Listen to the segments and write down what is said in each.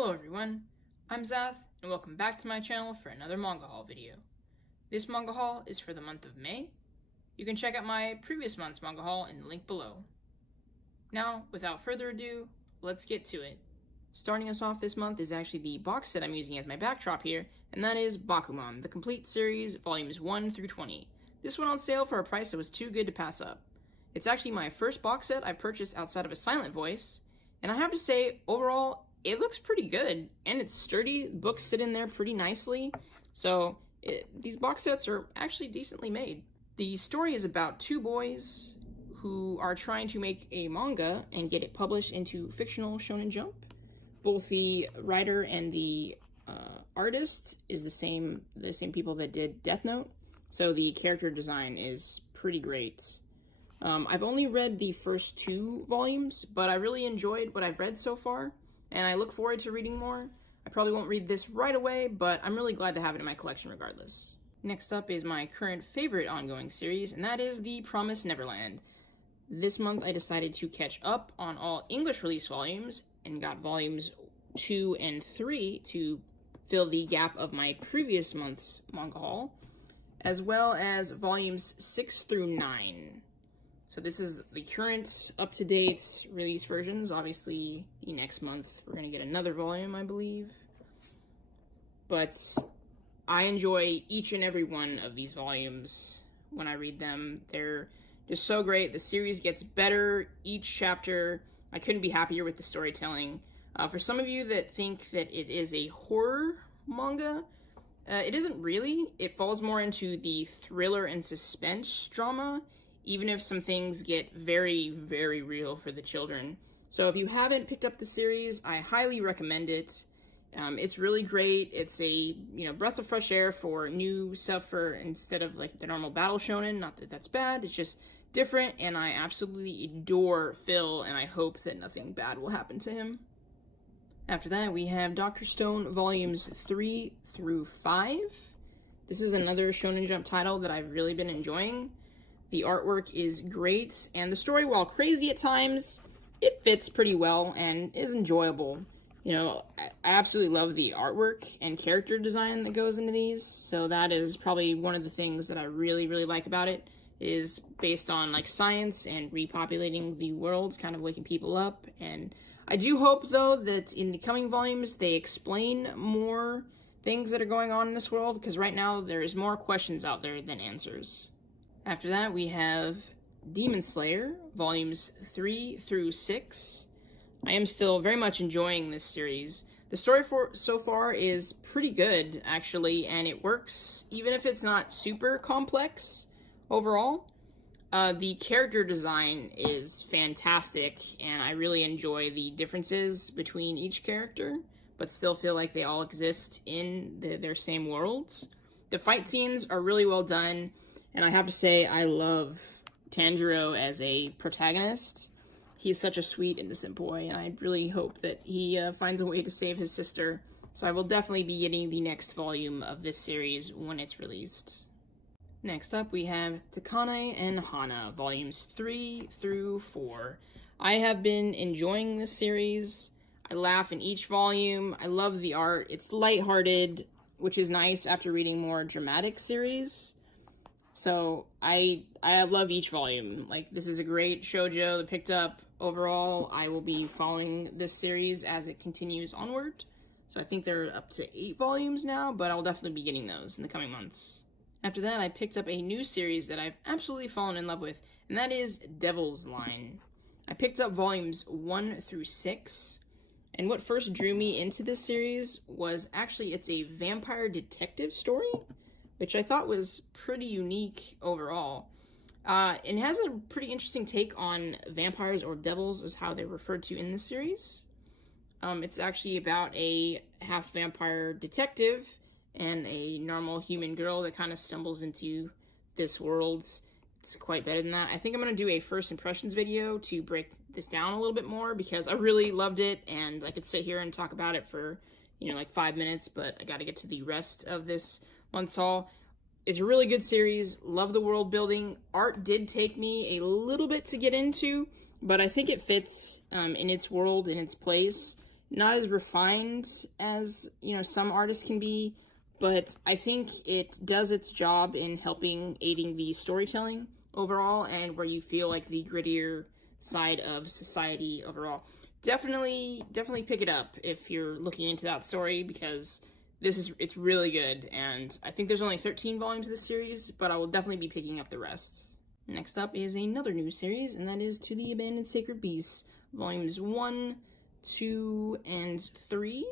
Hello everyone, I'm Zath, and welcome back to my channel for another Manga Haul video. This Manga Haul is for the month of May. You can check out my previous month's Manga Haul in the link below. Now, without further ado, let's get to it. Starting us off this month is actually the box set I'm using as my backdrop here, and that is Bakuman, the complete series, volumes 1 through 20. This went on sale for a price that was too good to pass up. It's actually my first box set I've purchased outside of a silent voice, and I have to say, overall, it looks pretty good, and it's sturdy. The books sit in there pretty nicely, so these box sets are actually decently made. The story is about two boys who are trying to make a manga and get it published into fictional Shonen Jump. Both the writer and the artist is the same people that did Death Note, so the character design is pretty great. I've only read the first 2 volumes, but I really enjoyed what I've read so far, and I look forward to reading more. I probably won't read this right away, but I'm really glad to have it in my collection regardless. Next up is my current favorite ongoing series, and that is The Promised Neverland. This month I decided to catch up on all English release volumes, and got volumes 2 and 3 to fill the gap of my previous month's manga haul, as well as volumes 6 through 9. So this is the current up-to-date release versions. Obviously, the next month we're going to get another volume, I believe. But I enjoy each and every one of these volumes when I read them. They're just so great. The series gets better each chapter. I couldn't be happier with the storytelling. For some of you that think that it is a horror manga, it isn't really. It falls more into the thriller and suspense drama, even if some things get very, very real for the children. So if you haven't picked up the series, I highly recommend it. It's really great. It's a breath of fresh air for new stuff for instead of like the normal battle shonen. Not that that's bad, it's just different, and I absolutely adore Phil, and I hope that nothing bad will happen to him. After that, we have Dr. Stone volumes 3 through 5. This is another Shonen Jump title that I've really been enjoying. The artwork is great, and the story, while crazy at times, it fits pretty well and is enjoyable. I absolutely love the artwork and character design that goes into these, so that is probably one of the things that I really, really like about it. It is based on, like, science and repopulating the world, kind of waking people up, and I do hope, though, that in the coming volumes they explain more things that are going on in this world, because right now there is more questions out there than answers. After that, we have Demon Slayer, volumes 3 through 6. I am still very much enjoying this series. The story so far is pretty good, actually, and it works even if it's not super complex overall. The character design is fantastic, and I really enjoy the differences between each character, but still feel like they all exist in their same worlds. The fight scenes are really well done, and I have to say, I love Tanjiro as a protagonist. He's such a sweet, innocent boy, and I really hope that he finds a way to save his sister. So I will definitely be getting the next volume of this series when it's released. Next up, we have Takane and Hana, volumes 3 through 4. I have been enjoying this series. I laugh in each volume. I love the art. It's lighthearted, which is nice after reading more dramatic series. So I love each volume. Like, this is a great shoujo that picked up. Overall, I will be following this series as it continues onward. So I think they're up to 8 volumes now, but I'll definitely be getting those in the coming months. After that, I picked up a new series that I've absolutely fallen in love with, and that is Devil's Line. I picked up volumes 1 through 6, and what first drew me into this series was actually it's a vampire detective story, which I thought was pretty unique overall. It has a pretty interesting take on vampires, or devils is how they're referred to in this series. It's actually about a half-vampire detective and a normal human girl that kind of stumbles into this world. It's quite better than that. I think I'm going to do a first impressions video to break this down a little bit more, because I really loved it, and I could sit here and talk about it for, like 5 minutes, but I got to get to the rest of this month's haul. It's a really good series. Love the world building. Art did take me a little bit to get into, but I think it fits in its world, in its place. not as refined as, some artists can be, but I think it does its job in aiding the storytelling overall, and where you feel like the grittier side of society overall. Definitely pick it up if you're looking into that story, because it's really good, and I think there's only 13 volumes of this series, but I will definitely be picking up the rest. Next up is another new series, and that is To the Abandoned Sacred Beasts, volumes 1, 2, and 3.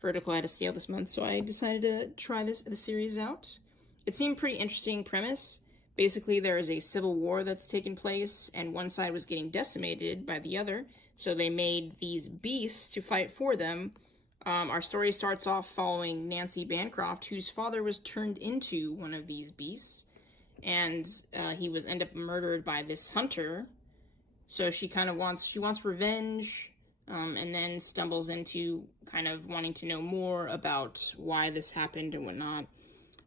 Vertical had a sale this month, so I decided to try the series out. It seemed pretty interesting premise. Basically, there is a civil war that's taken place, and one side was getting decimated by the other, so they made these beasts to fight for them. Our story starts off following Nancy Bancroft, whose father was turned into one of these beasts, and he was ended up murdered by this hunter. So she kind of wants revenge, and then stumbles into kind of wanting to know more about why this happened and whatnot.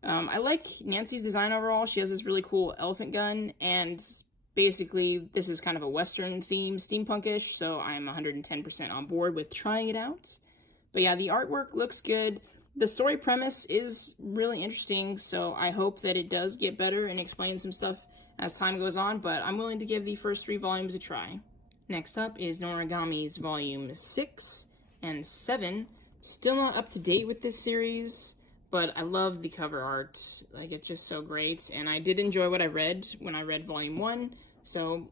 I like Nancy's design overall. She has this really cool elephant gun, and basically this is kind of a Western theme, steampunkish, so I'm 110% on board with trying it out. But yeah, the artwork looks good. The story premise is really interesting, so I hope that it does get better and explain some stuff as time goes on, but I'm willing to give the first 3 volumes a try. Next up is Noragami's volume 6 and 7. Still not up to date with this series, but I love the cover art. Like, it's just so great, and I did enjoy what I read when I read volume 1, so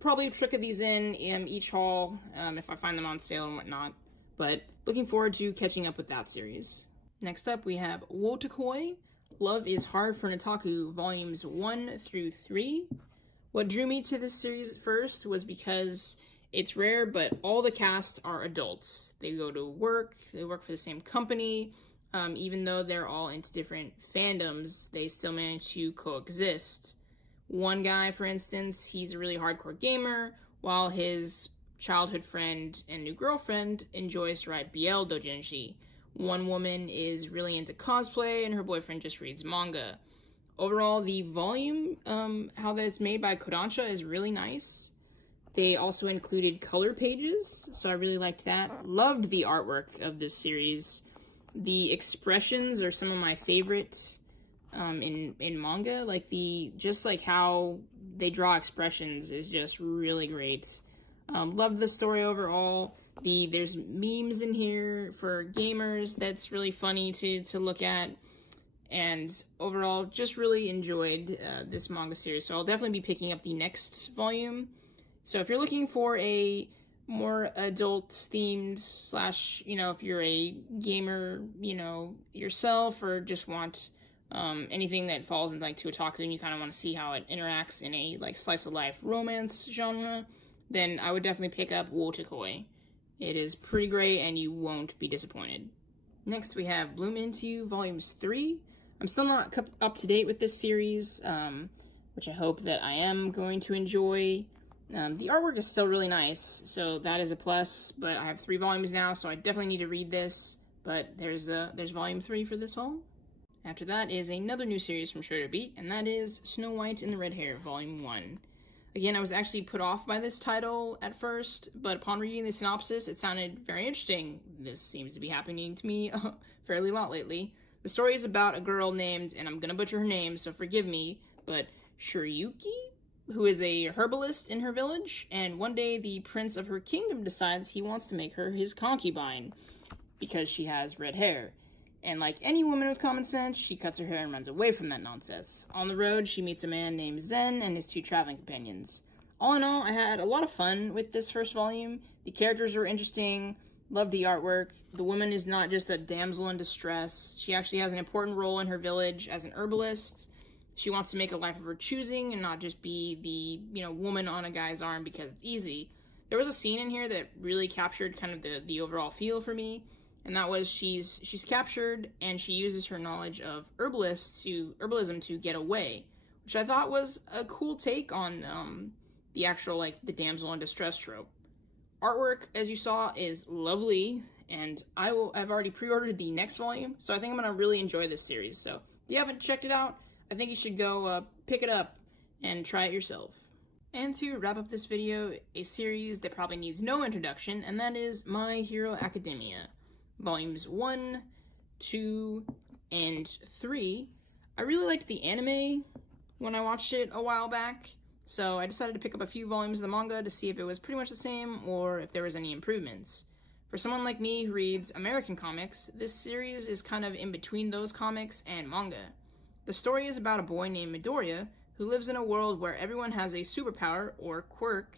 probably trick of these in each haul if I find them on sale and whatnot. But looking forward to catching up with that series. Next up, we have Wotakoi, Love is Hard for an Otaku, volumes 1 through 3. What drew me to this series first was because it's rare, but all the cast are adults. They go to work, they work for the same company. Even though they're all into different fandoms, they still manage to coexist. One guy, for instance, he's a really hardcore gamer, while his childhood friend and new girlfriend enjoys to ride BL doujinshi. One woman is really into cosplay, and her boyfriend just reads manga. Overall, the volume, how that it's made by Kodansha, is really nice. They also included color pages, so I really liked that. Loved the artwork of this series. The expressions are some of my favorite in manga. Like just how they draw expressions is just really great. Loved the story overall. There's memes in here for gamers that's really funny to look at. And overall, just really enjoyed this manga series. So I'll definitely be picking up the next volume. So if you're looking for a more adult-themed / if you're a gamer, yourself, or just want anything that falls into to otaku and you kind of want to see how it interacts in a slice-of-life romance genre, then I would definitely pick up Wotakoi. It is pretty great, and you won't be disappointed. Next, we have Bloom Into You, Volumes 3. I'm still not up to date with this series, which I hope that I am going to enjoy. The artwork is still really nice, so that is a plus, but I have 3 volumes now, so I definitely need to read this, but there's Volume 3 for this haul. After that is another new series from Schroeder Beat, and that is Snow White and the Red Hair, Volume 1. Again, I was actually put off by this title at first, but upon reading the synopsis, it sounded very interesting. This seems to be happening to me fairly a lot lately. The story is about a girl named, and I'm gonna butcher her name, so forgive me, but Shiryuki, who is a herbalist in her village, and one day the prince of her kingdom decides he wants to make her his concubine because she has red hair. And like any woman with common sense, she cuts her hair and runs away from that nonsense. On the road, she meets a man named Zen and his 2 traveling companions. All in all, I had a lot of fun with this first volume. The characters were interesting, loved the artwork. The woman is not just a damsel in distress. She actually has an important role in her village as an herbalist. She wants to make a life of her choosing and not just be the, woman on a guy's arm because it's easy. There was a scene in here that really captured kind of the overall feel for me. And that was she's captured, and she uses her knowledge of herbalism to get away, which I thought was a cool take on the actual the damsel in distress trope. Artwork, as you saw, is lovely, and I've already pre-ordered the next volume, so I think I'm gonna really enjoy this series. So if you haven't checked it out, I think you should go pick it up and try it yourself. And to wrap up this video, a series that probably needs no introduction, and that is My Hero Academia. Volumes 1, 2, and 3. I really liked the anime when I watched it a while back, so I decided to pick up a few volumes of the manga to see if it was pretty much the same or if there was any improvements. For someone like me who reads American comics, this series is kind of in between those comics and manga. The story is about a boy named Midoriya who lives in a world where everyone has a superpower, or quirk,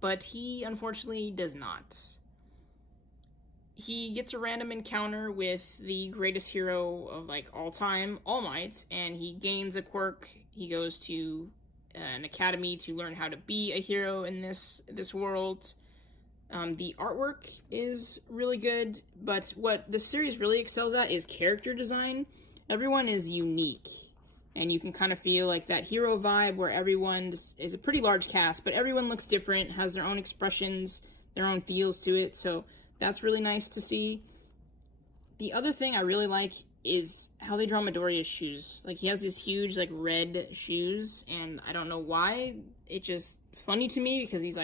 but he unfortunately does not. He gets a random encounter with the greatest hero of all time, All Might, and he gains a quirk. He goes to an academy to learn how to be a hero in this world. The artwork is really good, but what the series really excels at is character design. Everyone is unique, and you can kind of feel like that hero vibe where everyone is a pretty large cast, but everyone looks different, has their own expressions, their own feels to it, so that's really nice to see. The other thing I really like is how they draw Midoriya's shoes. He has these huge, red shoes, and I don't know why. It's just funny to me because he's,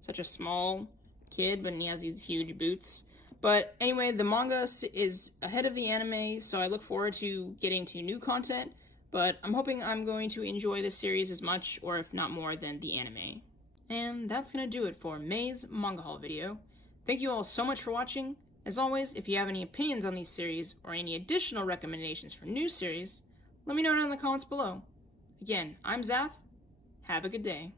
such a small kid, but he has these huge boots. But anyway, the manga is ahead of the anime, so I look forward to getting to new content, but I'm hoping I'm going to enjoy this series as much, or if not more, than the anime. And that's going to do it for May's Manga Haul video. Thank you all so much for watching. As always, if you have any opinions on these series, or any additional recommendations for new series, let me know down in the comments below. Again, I'm Zath. Have a good day.